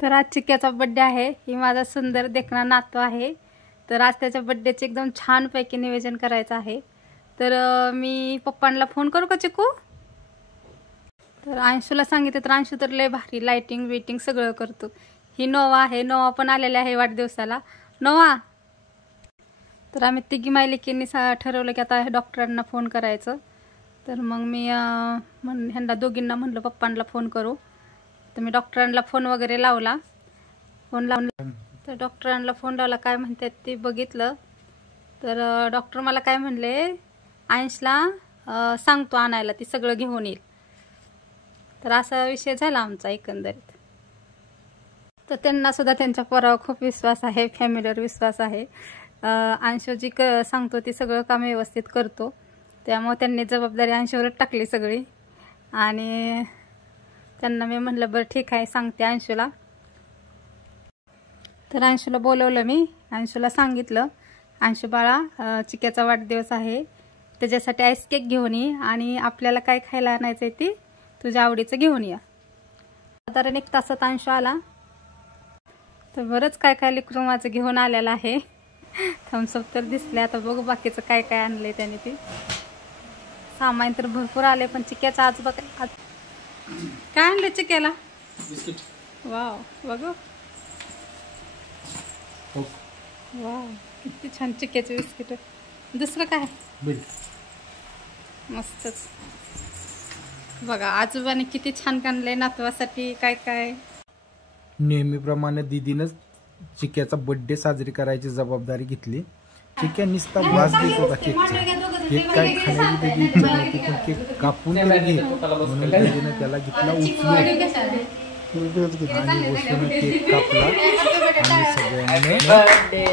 तर आज चिक्क्याचा बड्डे आहे। ही माझा सुंदर देखणा नातू आहे। तर आज त्याच्या बड्डेचे एकदम छान पैकी नियोजन करायचं आहे। तर मी पप्पांना फोन करू का चिकू? तर अंशूला सांगितलं तर अंशू तर लय भारी लाइटिंग वेटिंग सगळं करतो। ही नोवा आहे, नोवा पण आलेला आहे वाढदिवसाला। नोवा, तर आम्ही तिघी मायलिकींनी ठरवलं की आता डॉक्टरांना फोन करायचं। तर मग मी ह्यांना दोघींना म्हणलं पप्पांना फोन करू। तर मी डॉक्टरांना फोन वगैरे लावला। फोन लावून तर डॉक्टरांना फोन लावला, काय म्हणतात ते बघितलं। तर डॉक्टर मला काय म्हणले, अंशला सांगतो आणायला, ती सगळं घेऊन येईल। तर असा विषय झाला आमचा एकंदरीत। तर त्यांना सुद्धा त्यांच्या पोरावर खूप विश्वास आहे, फॅमिलीवर विश्वास आहे। अंशूजी सांगतो ती सगळं काम व्यवस्थित करतो, त्यामुळे त्यांनी जबाबदारी अंशूवर टाकली सगळी। आणि त्यांना मी म्हणलं बरं ठीक आहे, सांगते अंशूला। तर अंशूला बोलवलं मी, अंशूला सांगितलं अंशू बाळा चिक्क्याचा वाढदिवस आहे, त्याच्यासाठी आईस केक घेऊन ये आणि आपल्याला काय खायला आणायचं ते तुझ्या आवडीचं घेऊन ये। साधारण 1 तासात अंशू आला। तर बरंच काय काय लेकरूमाचं घेऊन आलेला आहे। थम्सअप तर दिसले, आता बघू बाकीचं काय काय आणलंय त्याने। ते सामान तर भरपूर आले, पण चिक्क्याचा आज बघा काय आणलं चिक्क्याला? बिस्किट। वाव, बघू वाव, किती छान चिक्क्याचे बिस्किट। दुसरं काय? मस्तच बघा, आजोबाने किती छान आणलंय नातवासाठी काय काय। नेहमीप्रमाणे दीदीनं चिक्क्याचा बर्थडे साजरी करायची जबाबदारी घेतली। चिक्क्या नुसता वास देत होता केकचा। केक काय खाण्याची त्याची इच्छा नव्हती, पण केक कापून तरी घे म्हणून दीदीनं त्याला घेतला उचलून आणि बसून केक कापला आणि सगळ्यांनी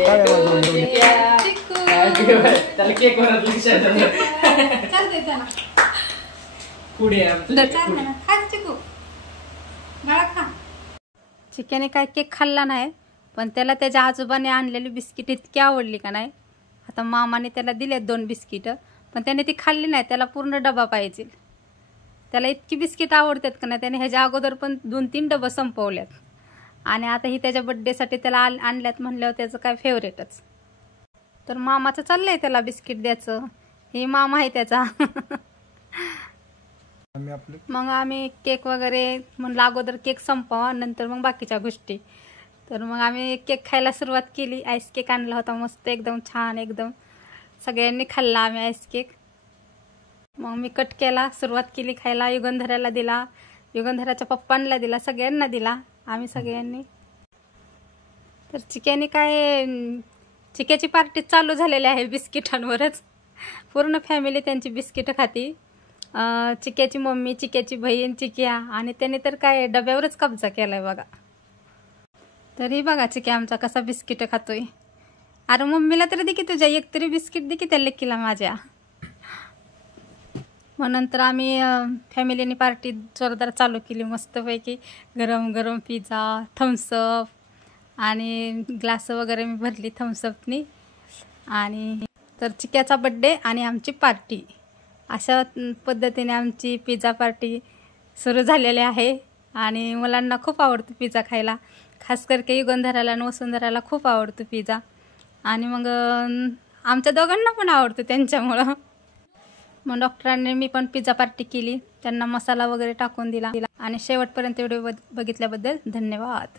टाळ्या वाजवल्या। चिक्क्याने काय केक खाल्ला नाही, पण त्याला त्याच्या आजोबाने आणलेली बिस्किट इतकी आवडली का नाही। आता मामाने त्याला दिले 2 बिस्किट, पण त्याने ती खाल्ली नाही, त्याला पूर्ण डबा पाहिजे। त्याला इतकी बिस्किट आवडतात का नाही, त्याने ह्याच्या अगोदर पण 2-3 डबा संपवल्यात। आणि आता ही त्याच्या बड्डेसाठी त्याला आणल्यात म्हणल्यावर त्याचं काय फेवरेटच। तर मामाचं चाललंय त्याला बिस्किट द्यायचं, हे मामा आहे त्याचा। मग आम्ही केक वगैरे म्हणलं अगोदर केक संपवा, नंतर मग बाकीच्या गोष्टी। तर मग आम्ही केक खायला सुरुवात केली। आईस केक आणला होता मस्त एकदम छान, एकदम सगळ्यांनी खाल्ला आम्ही आईस केक। मग मी कट केला, सुरुवात केली खायला, युगंधराला दिला, युगंधराच्या पप्पांना दिला, सगळ्यांना दिला आम्ही सगळ्यांनी। तर चिक्क्याने काय, चिक्क्याची पार्टी चालू झालेली आहे बिस्किटांवरच। पूर्ण फॅमिली त्यांची बिस्किटं खाती। चिक्क्याची मम्मी, चिक्क्याची बहीण, चिक्क्या, आणि त्याने तर काय डब्यावरच कब्जा केलाय बघा। तरी बघा चिक्क्या आमचा कसा बिस्किट खातोय। अरे मम्मीला तरी दे की, तुझ्या एक तरी बिस्किट दे की त्या लेकीला माझ्या। मग नंतर आम्ही फॅमिलीने पार्टी जोरदार चालू केली मस्तपैकी। गरम गरम पिझ्झा, थम्सअप आणि ग्लास वगैरे मी भरली थम्सअपनी। आणि तर चिक्क्याचा बड्डे आणि आमची पार्टी, अशा पद्धतीने आमची पिझ्झा पार्टी सुरू झालेली आहे। आणि मुलांना खूप आवडतो पिझ्झा खायला, खास करके युगंधराला आणि वसुंधराला खूप आवडतो पिझ्झा। आणि मग आमच्या दोघांना पण आवडतो त्यांच्यामुळं। मग डॉक्टरांनी मी पण पिझ्झा पार्टी केली, त्यांना मसाला वगैरे टाकून दिला। आणि शेवटपर्यंत व्हिडिओ बघितल्याबद्दल धन्यवाद।